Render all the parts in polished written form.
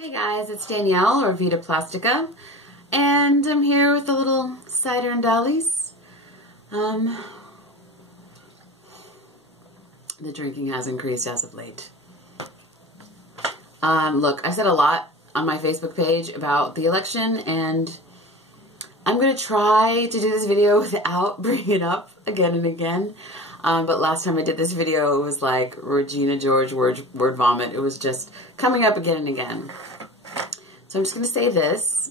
Hey guys, it's Danielle or Vita Plastica, and I'm here with a little cider and Dollies. The drinking has increased as of late. Look, I said a lot on my Facebook page about the election, and I'm going to try to do this video without bringing it up again and again. But last time I did this video, it was like Regina George word vomit. It was just coming up again and again. So I'm just going to say this.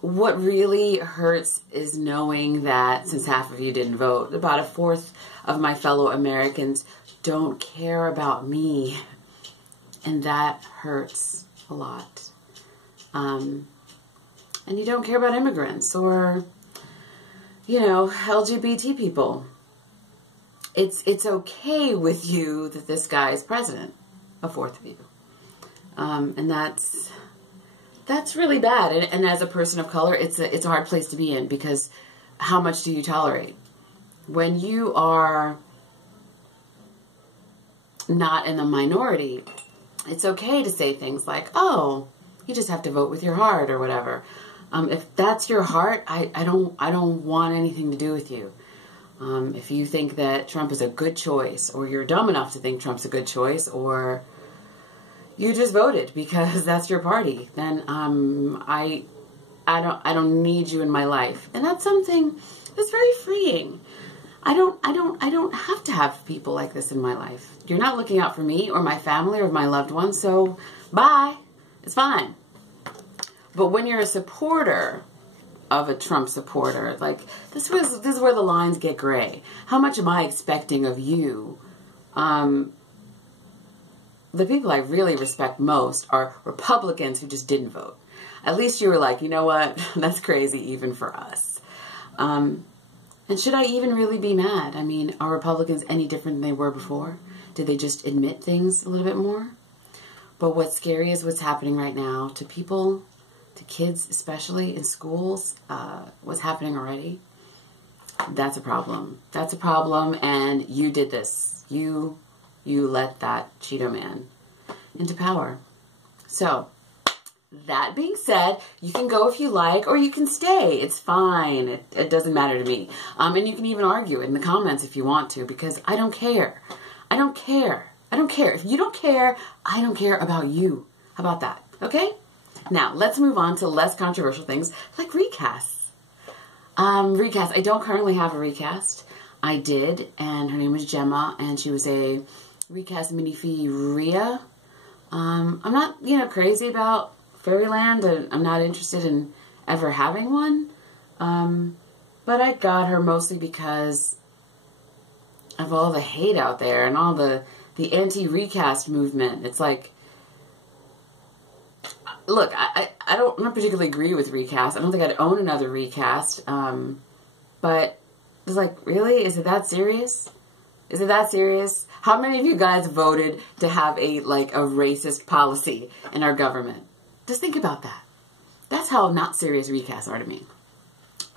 What really hurts is knowing that since half of you didn't vote, about a fourth of my fellow Americans don't care about me. And that hurts a lot. And you don't care about immigrants or, you know, LGBT people. It's okay with you that this guy is president, a fourth of you. And that's really bad. And as a person of color, it's a hard place to be in, because how much do you tolerate? When you are not in the minority, it's okay to say things like, oh, you just have to vote with your heart or whatever. If that's your heart, I don't want anything to do with you. If you think that Trump is a good choice, or you're dumb enough to think Trump's a good choice, or you just voted because that's your party, then I don't need you in my life. And that's something that's very freeing. I don't have to have people like this in my life. You're not looking out for me or my family or my loved ones, so bye. It's fine. But when you're a supporter of a Trump supporter, like this is where the lines get gray. How much am I expecting of you? The people I really respect most are Republicans who just didn't vote. At least you were like, you know what? That's crazy even for us. And should I even really be mad? I mean, are Republicans any different than they were before? Did they just admit things a little bit more? But what's scary is what's happening right now to people, to kids especially in schools, what's happening already. That's a problem. That's a problem, and you did this. You let that Cheeto man into power. So, that being said, you can go if you like, or you can stay. It's fine. It doesn't matter to me. And you can even argue in the comments if you want to, because I don't care. I don't care. I don't care. If you don't care, I don't care about you. How about that? Okay? Now, let's move on to less controversial things like recasts. Recast. I don't currently have a recast. I did, and her name was Gemma, and she was a recast minifee Rhea. I'm not, crazy about Fairyland, and I'm not interested in ever having one. But I got her mostly because of all the hate out there and all the anti-recast movement. It's like, look, I don't particularly agree with recast. I don't think I'd own another recast. But it's like, really? Is it that serious? Is it that serious? How many of you guys voted to have a racist policy in our government? Just think about that. That's how not serious recasts are to me.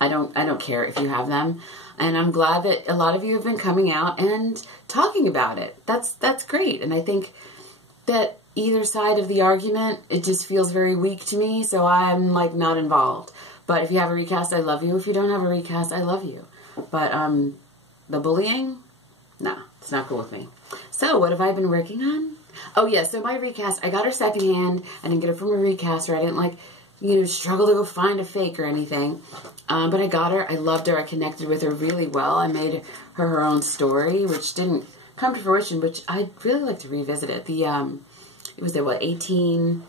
I don't care if you have them. And I'm glad that a lot of you have been coming out and talking about it. That's great. And I think that either side of the argument, it just feels very weak to me, so I'm not involved. But if you have a recast, I love you. If you don't have a recast, I love you. But the bullying, nah, it's not cool with me. So what have I been working on? Oh yeah, so my recast, I got her secondhand. I didn't get her from a recaster. I didn't struggle to go find a fake or anything. But I got her. I loved her. I connected with her really well. I made her own story, which didn't come to fruition, which I'd really like to revisit it. It was the 1850s,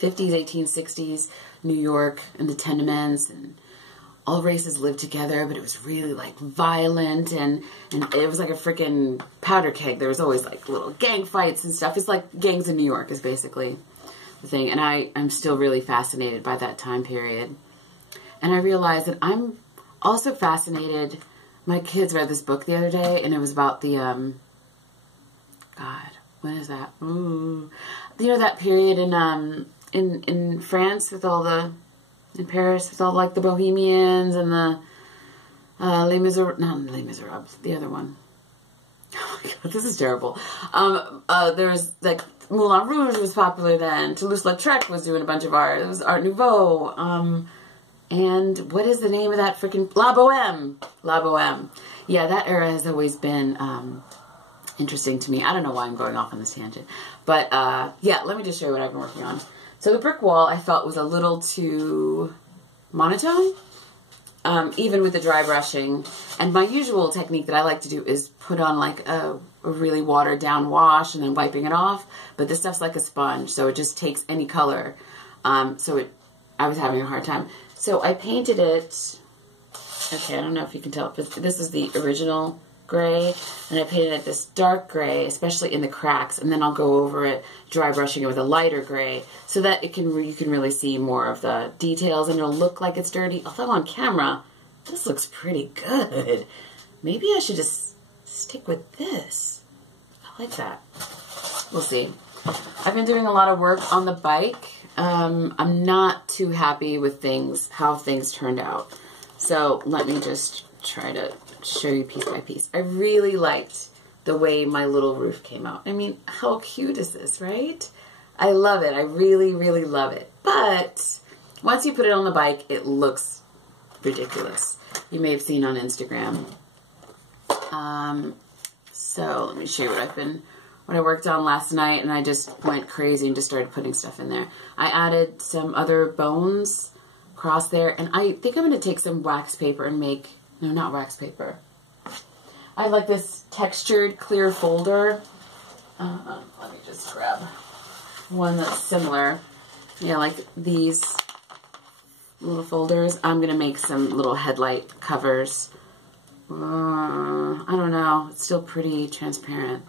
1860s, New York, and the tenements, and all races lived together, but it was really violent, and it was like a freaking powder keg. There was always little gang fights and stuff. It's like gangs in New York is basically the thing, and I'm still really fascinated by that time period. And I realized that I'm also fascinated. My kids read this book the other day, and it was about the God, when is that? Ooh. That period in France with all in Paris with all the Bohemians and the Les Miserables, not Les Miserables, the other one. Oh my god, this is terrible. There's like Moulin Rouge was popular then. Toulouse-Lautrec was doing a bunch of art. It was Art Nouveau. And what is the name of that freaking La Boheme? La Boheme. Yeah, that era has always been interesting to me. I don't know why I'm going off on this tangent, but yeah, let me just show you what I've been working on. So the brick wall I felt was a little too monotone. Even with the dry brushing. And my usual technique that I like to do is put on like a really watered down wash and then wiping it off. But this stuff's like a sponge, so it just takes any color. I was having a hard time. So I painted it, okay, I don't know if you can tell, but this is the original gray. And I painted it this dark gray, especially in the cracks. And then I'll go over it, dry brushing it with a lighter gray, so that you can really see more of the details and it'll look like it's dirty. Although on camera, this looks pretty good. Maybe I should just stick with this. I like that. We'll see. I've been doing a lot of work on the bike. I'm not too happy with how things turned out. So let me just try to show you piece by piece. I really liked the way my little roof came out. I mean, how cute is this, right? I love it. I really, really love it. But once you put it on the bike, it looks ridiculous. You may have seen on Instagram. So let me show you what I worked on last night, and I just went crazy and just started putting stuff in there. I added some other bones across there, and I think I'm going to take some wax paper and make, no, not wax paper. I have like this textured clear folder. Let me just grab one that's similar. Yeah, like these little folders. I'm going to make some little headlight covers. I don't know. It's still pretty transparent.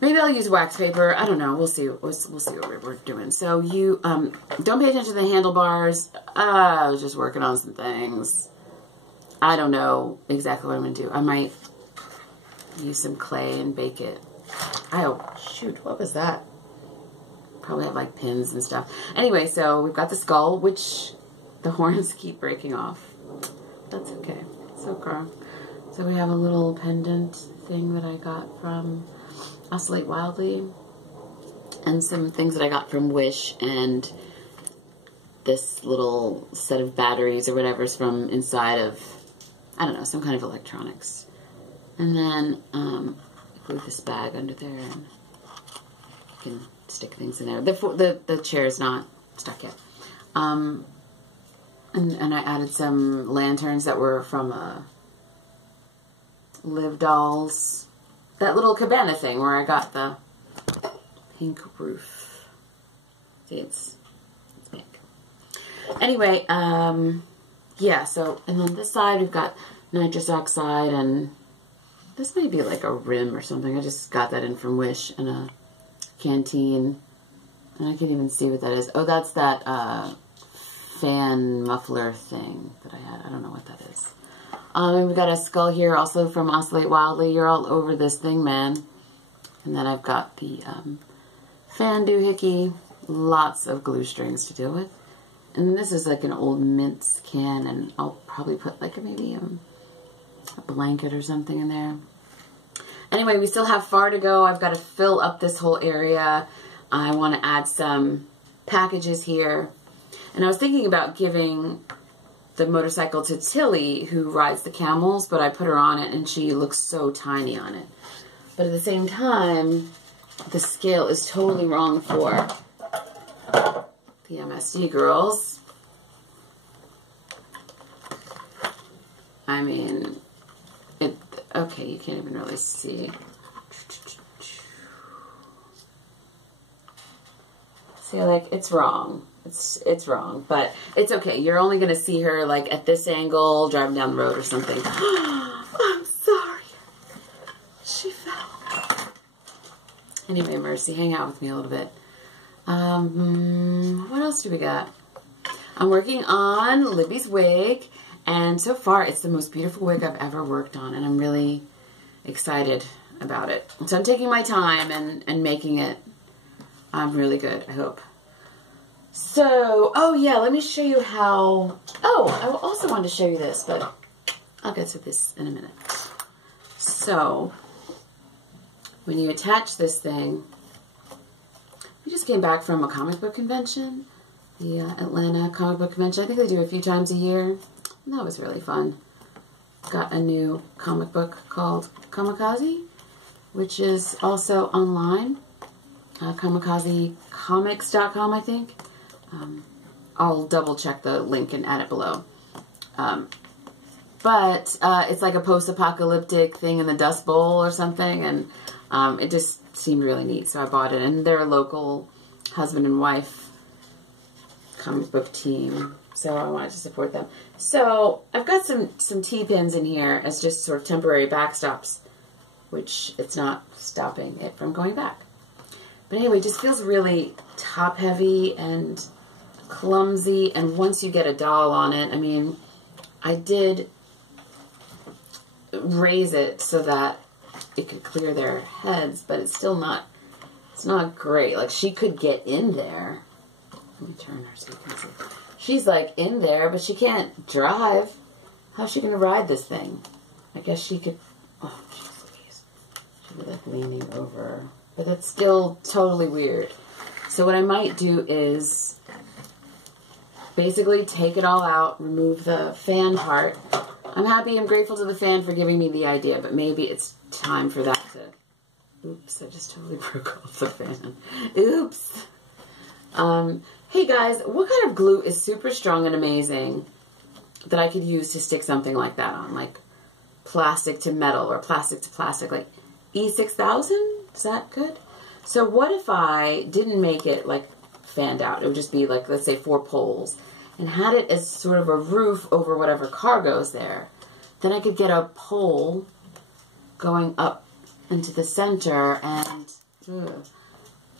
Maybe I'll use wax paper. I don't know. We'll see. We'll see what we're doing. So you don't pay attention to the handlebars. I was just working on some things. I don't know exactly what I'm going to do. I might use some clay and bake it. Oh, shoot. What was that? Probably have like pins and stuff. Anyway, so we've got the skull, which the horns keep breaking off. That's okay. It's okay. So we have a little pendant thing that I got from Oscillate Wildly, and some things that I got from Wish, and this little set of batteries or whatever's from inside of, I don't know, some kind of electronics. And then glue this bag under there, and you can stick things in there. The chair is not stuck yet. And I added some lanterns that were from Live Dolls. That little cabana thing where I got the pink roof. See, it's pink. Anyway, yeah, so, and on this side we've got nitrous oxide, and this may be like a rim or something. I just got that in from Wish, and a canteen. And I can't even see what that is. Oh, that's that fan muffler thing that I had. I don't know what that is. And we've got a skull here also from Oscillate Wildly. You're all over this thing, man. And then I've got the fan doohickey. Lots of glue strings to deal with. And this is like an old mints can, and I'll probably put like maybe a blanket or something in there. Anyway, we still have far to go. I've got to fill up this whole area. I want to add some packages here. And I was thinking about giving the motorcycle to Tilly, who rides the camels, but I put her on it and she looks so tiny on it. But at the same time, the scale is totally wrong for the MSD girls. I mean, okay, you can't even really see. See, like, it's wrong. It's wrong, but it's okay. You're only going to see her, like, at this angle, driving down the road or something. I'm sorry. She fell. Anyway, Mercy, hang out with me a little bit. What else do we got? I'm working on Libby's wig, and so far, it's the most beautiful wig I've ever worked on, and I'm really excited about it. So I'm taking my time and making it really good, I hope. So, oh yeah, let me show you how, oh, I also wanted to show you this, but I'll get to this in a minute. So, when you attach this thing, we just came back from a comic book convention, the Atlanta comic book convention. I think they do a few times a year. And that was really fun. Got a new comic book called Kamikaze, which is also online. KamikazeComics.com, I think. I'll double check the link and add it below. But it's like a post-apocalyptic thing in the Dust Bowl or something, and it just seemed really neat, so I bought it. And they're a local husband and wife comic book team, so I wanted to support them. So I've got some T-pins in here as just sort of temporary backstops, which it's not stopping it from going back. But anyway, it just feels really top-heavy and clumsy, and once you get a doll on it, I mean, I did raise it so that it could clear their heads, but it's still not, it's not great. Like, she could get in there. Let me turn her so you can see. She's like in there, but she can't drive. How's she going to ride this thing? I guess she could, oh, jeez Louise. She'd be like leaning over. But that's still totally weird. So what I might do is basically take it all out, remove the fan part. I'm happy and grateful to the fan for giving me the idea, but maybe it's time for that to... Oops, I just totally broke off the fan. Oops. Hey guys, what kind of glue is super strong and amazing that I could use to stick something like that on? Like plastic to metal or plastic to plastic, like E6000? Is that good? So what if I didn't make it like fanned out? It would just be like, let's say 4 poles, and had it as sort of a roof over whatever car goes there. Then I could get a pole going up into the center and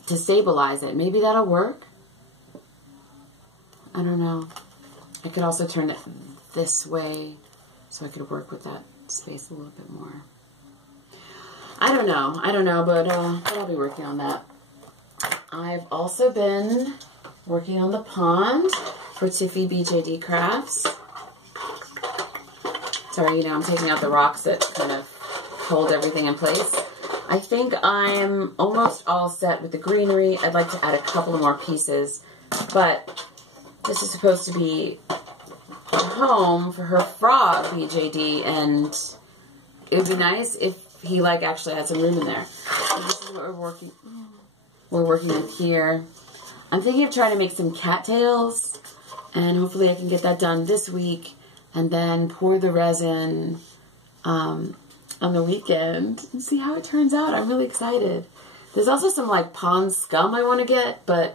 to stabilize it. Maybe that'll work. I don't know. I could also turn it this way so I could work with that space a little bit more. I don't know, but I'll be working on that. I've also been working on the pond for Tiffy BJD Crafts. Sorry, you know, I'm taking out the rocks that kind of hold everything in place. I think I'm almost all set with the greenery. I'd like to add a couple of more pieces, but this is supposed to be a home for her frog, BJD, and it would be nice if he, like, actually had some room in there. So this is what we're working on here. I'm thinking of trying to make some cattails, and hopefully I can get that done this week, and then pour the resin on the weekend and see how it turns out. I'm really excited. There's also some, like, pond scum I want to get, but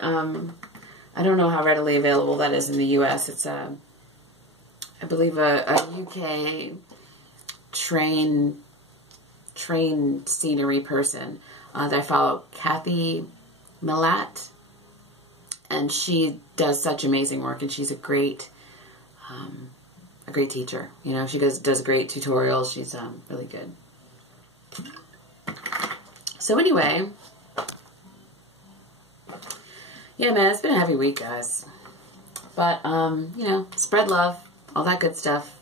I don't know how readily available that is in the U.S. It's, I believe, a UK train scenery person that I follow, Kathy Millat, and she does such amazing work, and she's a great teacher. You know, she does great tutorials. She's really good. So anyway, yeah, man, it's been a heavy week, guys. But you know, spread love, all that good stuff.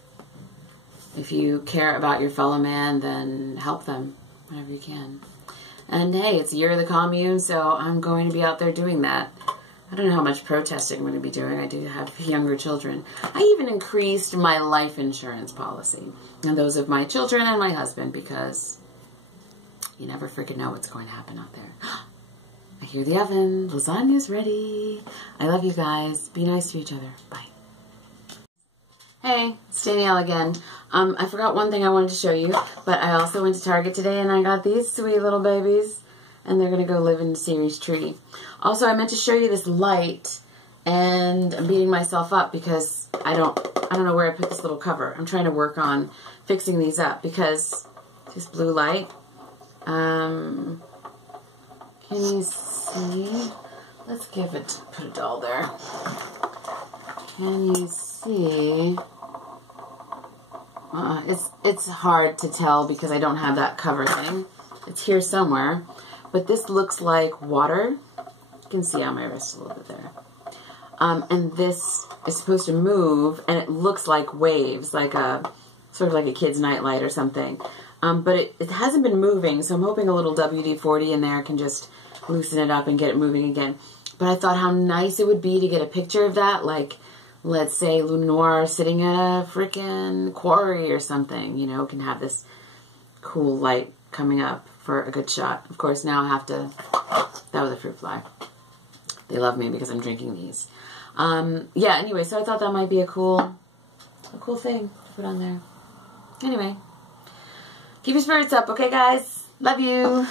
If you care about your fellow man, then help them whenever you can. And hey, it's the year of the commune, so I'm going to be out there doing that. I don't know how much protesting I'm going to be doing. I do have younger children. I even increased my life insurance policy, and those of my children and my husband, because you never freaking know what's going to happen out there. I hear the oven. Lasagna's ready. I love you guys. Be nice to each other. Bye. Hey, it's Danielle again. I forgot one thing I wanted to show you, but I also went to Target today and I got these sweet little babies, and they're going to go live in Siri's tree. Also, I meant to show you this light, and I'm beating myself up because I don't know where I put this little cover. I'm trying to work on fixing these up because this blue light, can you see? Let's give it, put a doll there. Can you see? It's hard to tell because I don't have that cover thing. It's here somewhere. But this looks like water. You can see on my wrist a little bit there. And this is supposed to move, and it looks like waves, like a sort of like a kid's nightlight or something. But it hasn't been moving, so I'm hoping a little WD-40 in there can just loosen it up and get it moving again. But I thought how nice it would be to get a picture of that, like, let's say Lunoir sitting at a freaking quarry or something, you know, can have this cool light coming up for a good shot. Of course, now I have to, that was a fruit fly. They love me because I'm drinking these. Yeah, anyway, so I thought that might be a cool thing to put on there. Anyway, keep your spirits up, okay, guys? Love you.